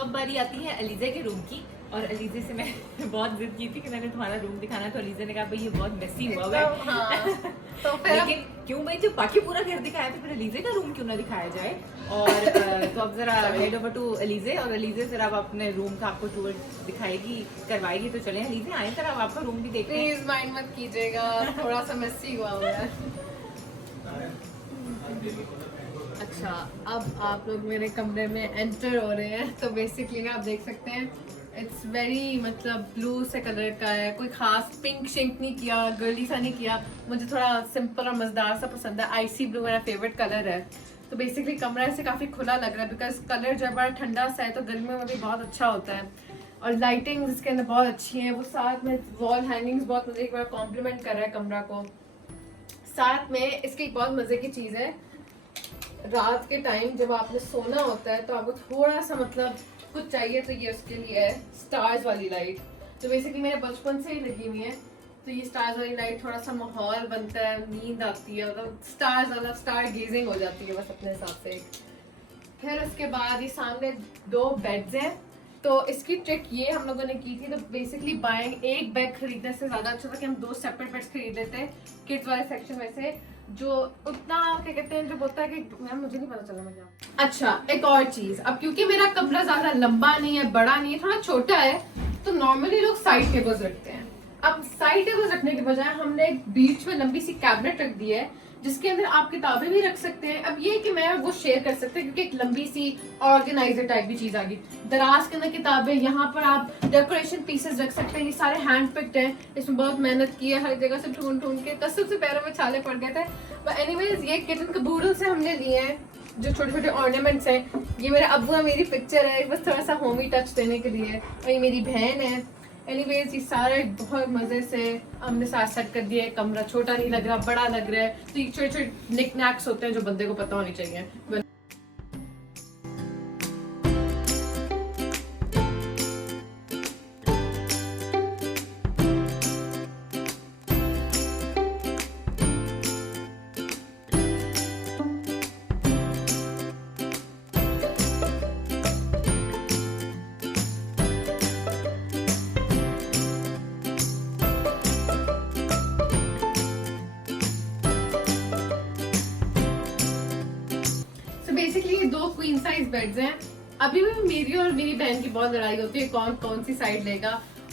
अब बारी आती है अलीज़ा के रूम की। और अलीज़ा से मैं बहुत जिद की थी कि मैंने तुम्हारा रूम दिखाना है, तो अलीज़ा ने कहा भाई ये बहुत मेसी हुआ हुआ है। हाँ, तो फिर लेकिन क्यों भाई, जो बाकी पूरा घर दिखाया तो फिर अलीज़ा का रूम क्यों ना दिखाया जाए। और तो अब जरा हेड ओवर टू अलीज़ा, और अलीज़ा जरा अब अपने रूम का आपको टूर दिखाएगी, करवाएगी। तो चलें अलीज़ा, आए सर अब आपका रूम भी देखते हैं। प्लीज माइंड मत कीजिएगा, थोड़ा सा मेसी हुआ हुआ है। अच्छा, अब आप लोग मेरे कमरे में एंटर हो रहे हैं। तो बेसिकली आप देख सकते हैं इट्स वेरी मतलब ब्लू से कलर का है, कोई खास पिंक शिंक नहीं किया, गर्ली सा नहीं किया। मुझे थोड़ा सिंपल और मजेदार सा पसंद है। आइसी ब्लू मेरा फेवरेट कलर है। तो बेसिकली कमरा ऐसे काफ़ी खुला लग रहा है बिकॉज कलर जो है बड़ा ठंडा सा है, तो गर्मियों में भी बहुत अच्छा होता है। और लाइटिंग इसके अंदर बहुत अच्छी है। वो साथ में वॉल हैंगिंग्स बहुत मुझे एक बार कॉम्प्लीमेंट कर रहा है कमरा को। साथ में इसकी एक बहुत मज़े की चीज़ है, रात के टाइम जब आपने सोना होता है तो आपको थोड़ा सा मतलब कुछ चाहिए, तो ये उसके लिए है स्टार्स वाली लाइट। तो बेसिकली मेरे बचपन से ही लगी हुई है। तो ये स्टार्स वाली लाइट थोड़ा सा माहौल बनता है, नींद आती है, मतलब स्टार्स वाला स्टार गेजिंग हो जाती है बस अपने हिसाब से। फिर उसके बाद ये सामने 2 बेड्स हैं। तो इसकी ट्रिक ये हम लोगों ने की थी। तो बेसिकली बाइंग एक बेड खरीदने से ज़्यादा अच्छा था कि हम 2 सेपरेट बेड्स खरीद लेते किड्स वाले सेक्शन में से, जो उतना क्या कहते हैं, जो बोलता है कि मैम मुझे नहीं पता चला मैं क्या। अच्छा, एक और चीज़, अब क्योंकि मेरा कमरा ज़्यादा लंबा नहीं है, बड़ा नहीं है, थोड़ा छोटा है, तो नॉर्मली लोग साइड टेबल्स रखते हैं। अब साइड टेबल्स रखने के बजाय हमने एक बीच में लंबी सी कैबिनेट रख दी है जिसके अंदर आप किताबें भी रख सकते हैं। अब ये कि मैं वो शेयर कर सकते हैं क्योंकि एक लंबी सी ऑर्गेनाइजर टाइप की चीज आ गई। दराज के अंदर किताबें, यहाँ पर आप डेकोरेशन पीसेस रख सकते हैं। ये सारे हैंड पिक्ड हैं, इसमें बहुत मेहनत की है, हर जगह से ढूंढ ढूंढ के कसम से पैरों में छाले पड़ गए थे। बट एनीवेज ये किचन कबूडल से हमने लिए हैं जो छोटे छोटे ऑर्नामेंट्स हैं। ये मेरे अब्बू है, मेरी पिक्चर है, बस थोड़ा सा होमी टच देने के लिए। और ये मेरी बहन है। एनीवेज ये सारे बहुत मज़े से हमने साथ सेट कर दिया है। कमरा छोटा नहीं लग रहा, बड़ा लग रहा है। तो ये छोटे छोटे निक नैक्स होते हैं जो बंदे को पता होनी चाहिए। बेसिकली ये 2 क्वीन साइज बेड्स हैं। अभी भी मेरी और मेरी बहन की बहुत लड़ाई होती है कौन कौन सी साइड लेगा,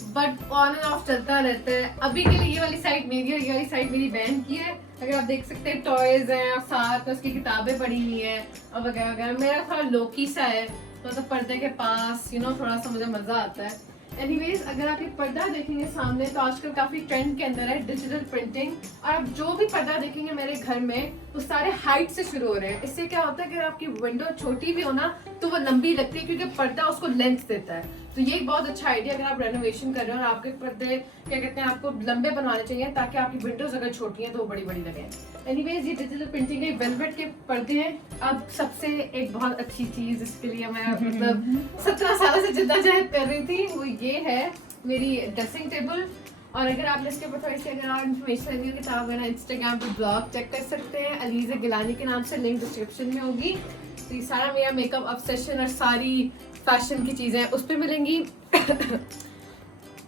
बट ऑन एंड ऑफ चलता रहता है। अभी के लिए ये वाली साइड मेरी और ये वाली साइड मेरी बहन की है। अगर आप देख सकते हैं टॉयज हैं और साथ में उसकी किताबें पड़ी हुई हैं और वगैरह वगैरह। मेरा थोड़ा लोकी सा है, मतलब पर्दे के पास थोड़ा सा मुझे मजा आता है। एनीवेज अगर आप ये पर्दा देखेंगे सामने, तो आजकल काफी ट्रेंड के अंदर है डिजिटल प्रिंटिंग। और आप जो भी पर्दा देखेंगे मेरे घर में, वो सारे हाइट से शुरू हो रहे हैं। इससे क्या होता है कि अगर आपकी विंडो छोटी भी हो ना, तो वो लंबी लगती है क्योंकि पर्दा उसको लेंथ देता है। तो ये एक बहुत अच्छा आइडिया अगर आप रेनोवेशन कर रहे हो और आपके पर्दे क्या कहते हैं आपको लंबे बनवाने चाहिए ताकि आपकी विंडोज अगर छोटी हैं तो वो बड़ी बड़ी लगे। एनीवेज ये डिजिटल प्रिंटिंग के वेलवेट के पर्दे हैं। अब सबसे एक बहुत अच्छी चीज इसके लिए मैं मतलब 17 साल से जद्दोजहद कर रही थी, वो ये है मेरी ड्रेसिंग टेबल। और अगर आपने इसके ऊपर थोड़ी सी अगर आप इन्फॉर्मेशन लेनी होगी तो आप मेरा इंस्टाग्राम पे ब्लॉग चेक कर सकते हैं, अलीज़ा गिलानी के नाम से, लिंक डिस्क्रिप्शन में होगी। तो ये सारा मेरा मेकअप ऑब्सेशन और सारी फैशन की चीज़ें उस पर मिलेंगी।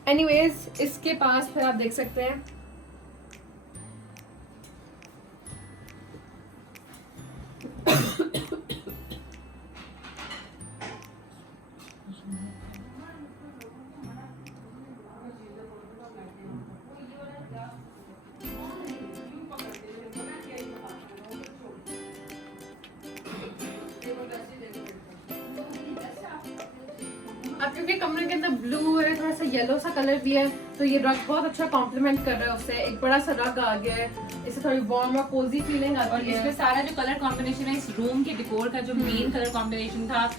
एनीवेज इसके पास फिर आप देख सकते हैं अब क्योंकि कमरे के अंदर ब्लू है, थोड़ा सा येलो सा कलर भी है, तो ये रग बहुत अच्छा कॉम्प्लीमेंट कर रहा है उससे। एक बड़ा सा रग आ गया है, इससे थोड़ी वार्म और कोजी फीलिंग आती है। और इसमें सारा जो कलर कॉम्बिनेशन है इस रूम के डिकोर का, जो मेन कलर कॉम्बिनेशन था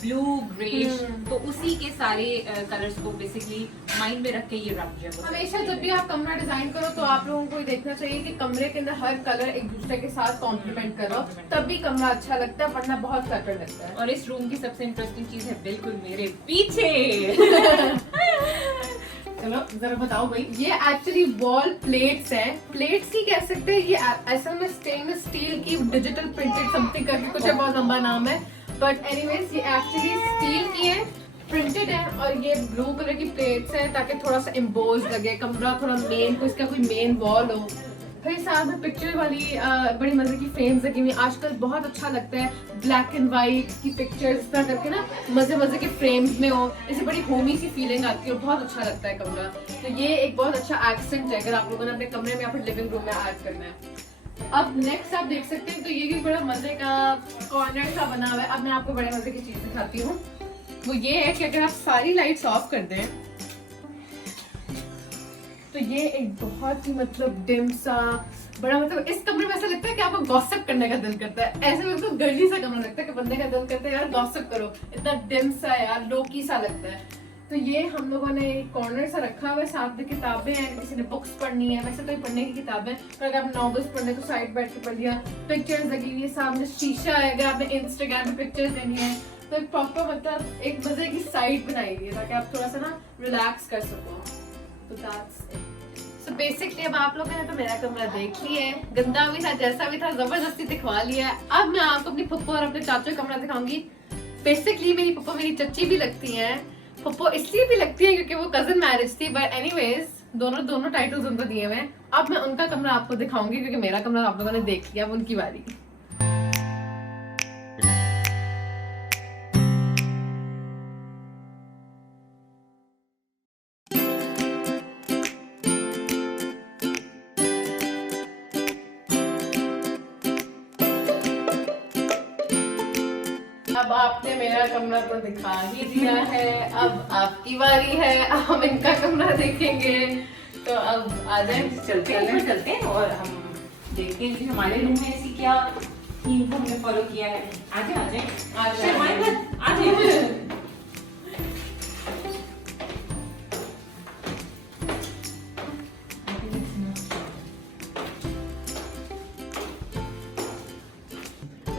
ब्लू ग्रेश, तो उसी के सारे कलर्स को बेसिकली माइंड में रख के ये रख दिया। हमेशा जब भी आप कमरा डिजाइन करो तो आप लोगों को ये देखना चाहिए कि कमरे के अंदर हर कलर एक दूसरे के साथ कॉम्प्लीमेंट करो, तब भी कमरा अच्छा लगता है, वरना बहुत फैटर लगता है। और इस रूम की सबसे इंटरेस्टिंग चीज है बिल्कुल मेरे पीछे। चलो जरा बताओ भाई। ये एक्चुअली वॉल प्लेट्स हैं, प्लेट्स ही कह सकते हैं। ये असल में स्टेनलेस स्टील की डिजिटल प्रिंटेड समथिंग करके कुछ है, बहुत लंबा नाम है। बट एनीवेज ये एक्चुअली स्टील की है, प्रिंटेड है, और ये ब्लू कलर की प्लेट्स है ताकि थोड़ा सा एम्बोज लगे कमरा, थोड़ा मेन को इसका कोई मेन वॉल हो। फिर साथ में पिक्चर वाली बड़ी मजे की फ्रेम्स लगी हुई। आजकल बहुत अच्छा लगता है ब्लैक एंड वाइट की पिक्चर्स इस तरह करके ना, मजे मजे के फ्रेम्स में हो, इससे बड़ी होमी सी फीलिंग आती है और बहुत अच्छा लगता है कमरा। तो ये एक बहुत अच्छा एक्सेंट है अगर आप लोगों ने अपने कमरे में या फिर लिविंग रूम में ऐड करना है। अब नेक्स्ट आप देख सकते हैं, तो ये भी बड़ा मजे का कॉर्नर सा बना हुआ है। अब मैं आपको बड़े मजे की चीज दिखाती हूँ। वो ये है कि अगर आप सारी लाइट्स ऑफ कर दें तो ये एक बहुत ही मतलब डिम सा बड़ा, मतलब इस कमरे में ऐसा लगता है कि आपको गॉसिप करने का दिल करता है। ऐसे बिल्कुल गर्ली सा कमरा लगता है कि बंदे का दिल करता है यार गॉसिप करो, इतना डिम सा यार लोकी सा लगता है। तो ये हम लोगों ने एक कॉर्नर सा रखा हुआ है, साथ में किताबें हैं, किसी ने बुक्स पढ़नी है, वैसे तो पढ़ने की किताबें, पर अगर आप नॉवेल्स पढ़ने तो साइड बैठ के पढ़ लिया। पिक्चर्स लगी हुई है, सामने शीशा है, अगर आपने इंस्टाग्राम पे पिक्चर्स लेनी है तो एक प्रॉपर मतलब एक मजे की साइड बनाई हुई है ताकि आप थोड़ा सा ना रिलैक्स कर सको। तो दैट्स इट। सो बेसिकली अब आप लोगों ने तो मेरा कमरा देख लिया है, गंदा भी था जैसा भी था, जबरदस्ती दिखवा लिया है। अब मैं आपको अपनी पप्पो और अपने चाचू का कमरा दिखाऊंगी। बेसिकली मेरी पप्पो मेरी चच्ची भी लगती हैं, पप्पो इसलिए भी लगती है क्योंकि वो कजन मैरिज थी, बट एनीवेज दोनों टाइटल्स उनको दिए हुए हैं। अब मैं उनका कमरा आपको दिखाऊंगी क्योंकि मेरा कमरा आप लोगों ने देख लिया, अब उनकी बारी। अब आपने मेरा कमरा तो दिखा ही दिया है, अब आपकी बारी है, अब हम इनका कमरा देखेंगे। तो अब आ जाए, चलते हैं और हम देखते हैं कि हमारे रूम में ऐसी क्या थीम को हमने फॉलो किया है। आ जाए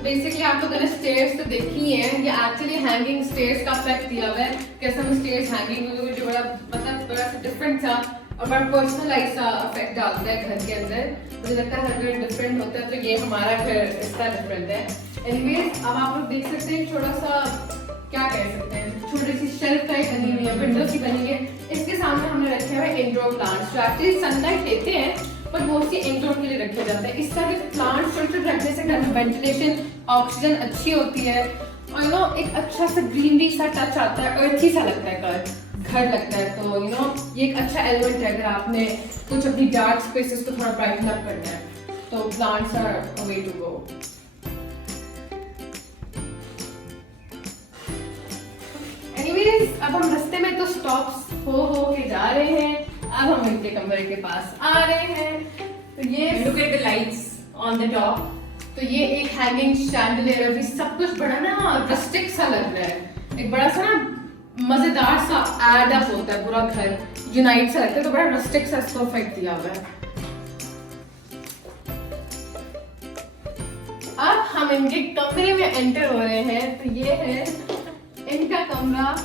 बेसिकली आप लोगों ने स्टेयर्स तो देखी हैं, ये एक्चुअली हैंगिंग स्टेयर्स का इफेक्ट दिया हुआ है। कैसे हम स्टेयर्स हैंगिंग में जो बड़ा मतलब बड़ा सा डिफरेंट था और बड़ा पर्सनलाइज सा इफेक्ट डालता है घर के अंदर। मुझे लगता है हर घर डिफरेंट होता है, तो ये हमारा घर इसका डिफरेंट है। एनीवेज अब आप लोग देख सकते हैं छोटा सा क्या कह सकते हैं, छोटी सी शेल्फ टाइप बनी हुई है, विंडो सी बनी है। इसके सामने हमने रखे हुए इंडोर प्लांट्स जो एक्चुअली सनलाइट लेते हैं पर मोस्टली इंडोर के लिए रखे जाते हैं। इस तरह के प्लांट्स छोटे रखने से घर में वेंटिलेशन ऑक्सीजन अच्छी होती है और नो एक अच्छा सा ग्रीनरी सा टच आता है, अर्थी सा लगता है घर लगता है। तो ये एक अच्छा एलिमेंट है अगर आपने कुछ अपनी डार्क स्पेसेस को थोड़ा ब्राइटन अप करना है, तो plants are a way to go. Anyways अब हम रास्ते में तो स्टॉप्स हो के जा रहे हैं, अब हम इनके कमरे के पास आ रहे हैं। तो ये look at the lights on the top. तो ये एक हैंगिंग शैंडलियर, अभी सब कुछ बड़ा ना रस्टिक सा लग रहा है, एक बड़ा सा ना मजेदार सा एड अप होता है, पूरा घर यूनाइट सा लगता है, तो बड़ा रस्टिक सा इसको इफेक्ट दिया हुआ है। अब हम इनके कमरे में एंटर हो रहे हैं, तो ये है इनका कमरा।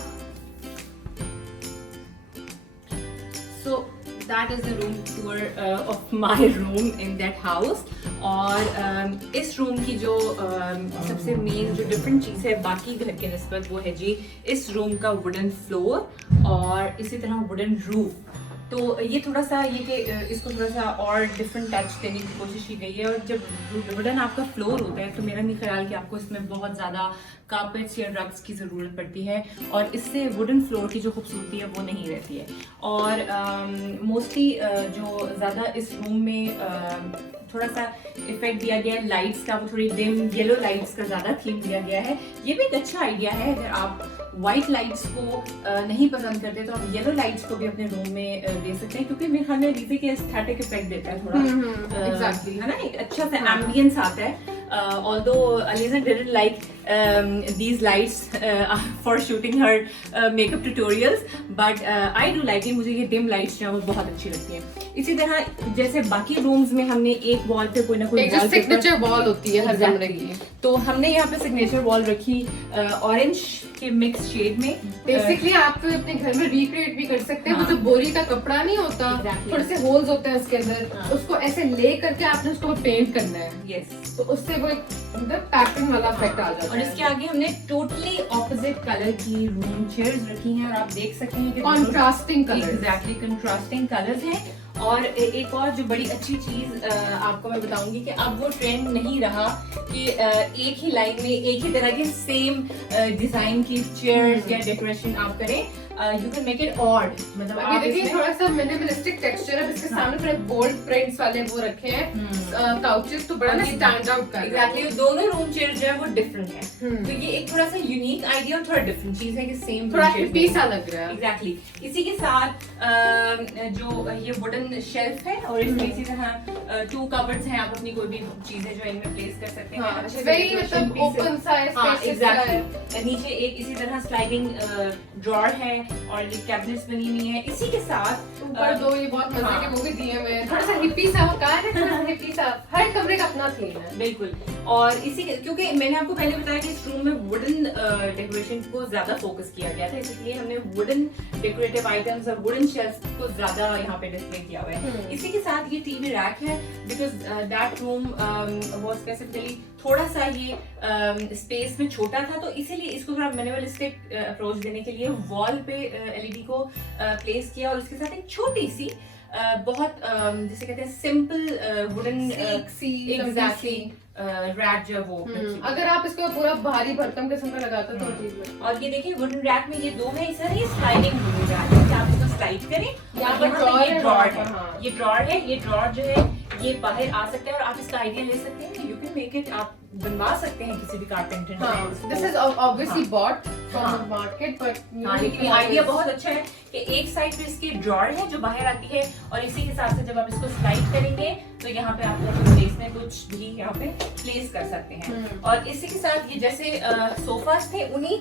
So that is the room tour of my room in that house. और इस रूम की जो सबसे मेन जो डिफरेंट चीज़ है बाकी घर के निस्बत वो है जी इस रूम का वुडन फ्लोर और इसी तरह वुडन रूफ। तो ये थोड़ा सा ये कि इसको थोड़ा सा और डिफरेंट टच देने की कोशिश की गई है। और जब वुडन आपका फ्लोर होता है तो मेरा नहीं ख्याल कि आपको इसमें बहुत ज़्यादा कार्पेट्स या रग्स की ज़रूरत पड़ती है और इससे वुडन फ्लोर की जो खूबसूरती है वो नहीं रहती है। और मोस्टली जो ज़्यादा इस रूम में थोड़ा सा इफेक्ट दिया गया है लाइट्स का, वो थोड़ी डिम येलो लाइट्स का ज़्यादा थीम दिया गया है। ये भी एक अच्छा आइडिया है, अगर आप वाइट लाइट्स को नहीं पसंद करते तो आप येलो लाइट्स को भी अपने रूम में दे सकते हैं, क्योंकि मेरे ख्याल में रीजे के एस्थेटिक इफेक्ट देता है थोड़ा एग्जैक्टली है ना, एक अच्छा सा एम्बियंस आता है। Although Aliza didn't like these lights for shooting her makeup tutorials, but I do like it. मुझे ये dim lights जो है वो बहुत अच्छी लगती हैं। इसी तरह जैसे बाकी रूम्स में हमने एक वॉल पे कोई ना कोई सिग्नेचर वॉल होती है हर कमरे की, तो हमने यहाँ पे सिग्नेचर वॉल रखी ऑरेंज के मिक्स शेड में। बेसिकली आप तो अपने घर में रिक्रिएट भी कर सकते हैं। वो जो बोरी का कपड़ा नहीं होता, थोड़े से होल्स होते हैं उसके अंदर, उसको ऐसे ले करके आपने उसको पेंट करना है। यस, तो उससे वो एक मतलब पैटर्न वाला इफेक्ट आ जाता और इसके आगे हमने टोटली ऑपोजिट कलर की रूम चेयर्स रखी हैं और आप देख सकते हैं कि contrasting colour, exactly contrasting colours हैं। और एक और जो बड़ी अच्छी चीज आपको मैं बताऊंगी कि अब वो ट्रेंड नहीं रहा कि एक ही लाइन में एक ही तरह के सेम डिजाइन की चेयर्स या डेकोरेशन आप करें। You can make it odd, मतलब अभी आप देखिए इसमें थोड़ा सा मिनिमलिस्टिक टेक्सचर है, इसके सामने थोड़े बोल्ड प्रिंट्स वाले वो रखे हैं काउचेस, तो बड़ा ना स्टैंड आउट कर रहा है। एग्जैक्टली दोनों रूम चेयर जो है वो डिफरेंट है। तो ये एक थोड़ा सा यूनिक आइडिया और थोड़ा डिफरेंट चीज है कि सेम थोड़ा हिप्पी सा लग रहा है। एग्जैक्टली इसी के साथ जो ये वुडन शेल्फ है और इसमें इसी तरह 2 कबर्ड्स हैं, आप अपनी कोई भी चीजें जो इनमें प्लेस कर सकते हैं। अच्छे से वेरी decoration मतलब pieces- ओपन सा हाँ स्पेस है। एग्जैक्टली, नीचे एक इसी तरह स्लाइडिंग ड्रॉअर है और ये कैबिनेट्स बनी हुई है। इसी के साथ ऊपर दो ये बहुत मजे हाँ। के वो भी दिए हुए हैं, थोड़ा सा हिप्पी सा, वो कहा है ना, थोड़ा सा हिप्पी सा, हर कमरे का अपना थीम है। बिल्कुल। और इसी क्योंकि मैंने आपको पहले बताया कि इस रूम में वुडन डेकोरेशन को ज्यादा फोकस किया गया था, इसलिए हमने वुडन डेकोरेटिव आइटम्स और वुडन शेल्फ को ज्यादा यहाँ पे डिस्प्ले किया हुआ है। इसी के साथ ये टीवी रैक है, because that room was specifically थोड़ा सा ये स्पेस में छोटा था, तो इसीलिए इसको थोड़ा मिनिमलिस्टिक अप्रोच देने के लिए वॉल पे एलईडी को प्लेस किया और उसके साथ एक छोटी सी बहुत जिसे कहते हैं सिंपल वुडन एग्जैक्टली रैक जो है वो अगर आप इसको पूरा भारी भरकम किस्म का लगाते तो ठीक है। और ये देखिए वुडन रैक में ये 2 है, इस तरह ये स्लाइडिंग वुडन रैक है कि आप इसको स्लाइड करें। यहाँ पर पर ये ड्रॉअर ड्रॉअर है, है, हाँ। ये ड्रॉअर है, ये ड्रॉअर जो है ये बाहर आ सकता है और आप इसका आइडिया ले सकते हैं। यू कैन मेक इट, आप बनवा सकते हैं किसी भी कारपेंटर से। दिस इज ऑब्वियसली बॉट हाँ। फ्रॉम मार्केट, बट हाँ, लेकिन आइडिया बहुत अच्छा है कि एक साइड पे इसकी ड्रॉअर है जो बाहर आती है और इसी के साथ से जब आप इसको स्लाइड करेंगे तो यहाँ पे आप अपने प्लेस में कुछ भी यहाँ पे प्लेस कर सकते हैं। और इसी के साथ ये जैसे सोफास थे उन्हीं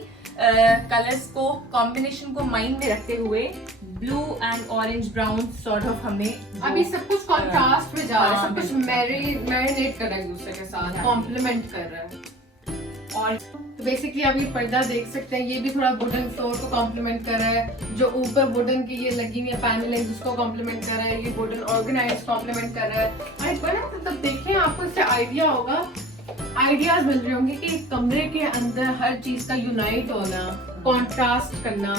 कलर्स को कॉम्बिनेशन को माइंड में रखते हुए blue and orange brown sort of हमने अभी सब कुछ कॉन्ट्रास्ट में जा रहा है, हाँ, सब कुछ मैरिनेट कर रहा है एक दूसरे के साथ, कॉम्प्लीमेंट कर रहा है। और तो बेसिकली आप ये पर्दा देख सकते हैं, ये भी थोड़ा वुडन फ्लोर को कॉम्प्लीमेंट कर रहा है। जो ऊपर वुडन की ये लगी हुई है पैनलिंग उसको कॉम्प्लीमेंट कर रहा है, ये वुडन ऑर्गेनाइज कॉम्प्लीमेंट कर रहा है। और एक बार ना मतलब देखें, आपको इससे आइडिया होगा, आइडियाज मिल रहे होंगे कि कमरे के अंदर हर चीज का यूनाइट होना, कॉन्ट्रास्ट करना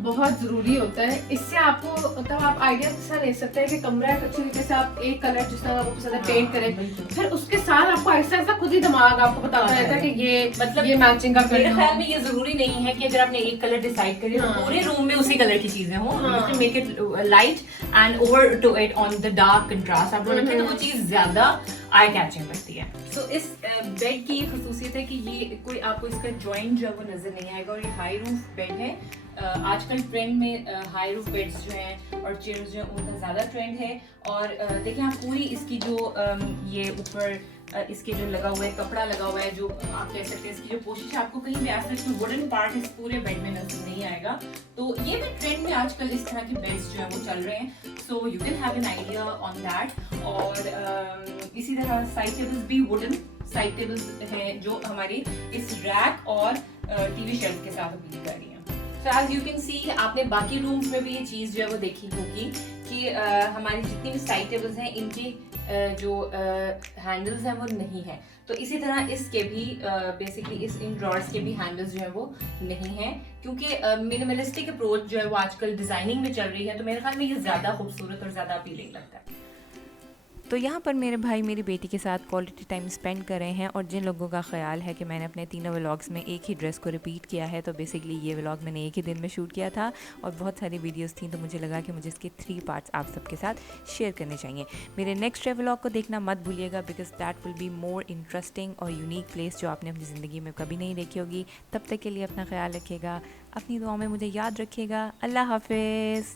बहुत जरूरी होता है। इससे आपको मतलब आप आइडिया किस तरह ले सकते हैं कि कमरा एक अच्छी तरीके से आप एक कलर जिस तरह आपको पसंद है पेंट करें, फिर उसके साथ आपको ऐसा ऐसा खुद ही दिमाग आपको बताता रहता है कि ये मतलब ये मैचिंग का मेरे कलर ख्याल में ये जरूरी नहीं है कि अगर आपने एक कलर डिसाइड करी तो पूरे रूम में उसी कलर की चीजें हों। You can make it light and over to it on the dark contrast आप रखें तो वो चीज ज्यादा आई कैचिंग लगती है। सो इस बेड की खसूसियत है कि ये कोई आपको इसका जॉइंट जो है वो नजर नहीं आएगा और ये हाई रूफ बेड है। आजकल ट्रेंड में हाई रूफ बेड्स जो हैं और चेयर्स जो हैं उनका ज़्यादा ट्रेंड है। और देखिए आप पूरी इसकी जो ये ऊपर इसके जो लगा हुआ है कपड़ा लगा हुआ है, जो आप कह सकते हैं इसकी जो कोशिश है आपको कहीं भी ऐसा कोई वुडन पार्ट इस पूरे बेड में नजर नहीं आएगा। तो ये भी ट्रेंड में आजकल इस तरह के बेड्स जो है वो चल रहे हैं। So you can have an idea on that. और इसी तरह साइड टेबल्स भी वुडन साइड टेबल्स हैं जो हमारी इस रैक और टीवी शेल्फ के साथ अपील कर रही है। So as you can see, आपने बाकी रूम्स में भी ये चीज़ जो है वो देखी होगी कि हमारी जितनी भी साइड टेबल्स हैं इनके जो हैंडल्स हैं वो नहीं है। तो इसी तरह इसके भी बेसिकली इन ड्रॉर्स के भी हैंडल्स जो है वो नहीं है, क्योंकि मिनिमलिस्टिक अप्रोच जो है वो आजकल डिजाइनिंग में चल रही है। तो मेरे ख्याल में ये ज़्यादा खूबसूरत और ज़्यादा अपीलिंग लगता है। तो यहाँ पर मेरे भाई मेरी बेटी के साथ क्वालिटी टाइम स्पेंड कर रहे हैं। और जिन लोगों का ख्याल है कि मैंने अपने तीनों व्लॉग्स में एक ही ड्रेस को रिपीट किया है, तो बेसिकली ये व्लॉग मैंने एक ही दिन में शूट किया था और बहुत सारी वीडियोस थी, तो मुझे लगा कि मुझे इसके 3 पार्ट्स आप सबके साथ शेयर करने चाहिए। मेरे नेक्स्ट व्लॉग को देखना मत भूलिएगा, because that will be more interesting और यूनिक प्लेस जो आपने अपनी ज़िंदगी में कभी नहीं देखी होगी। तब तक के लिए अपना ख्याल रखिएगा, अपनी दुआओं में मुझे याद रखिएगा। अल्लाह हाफिज़।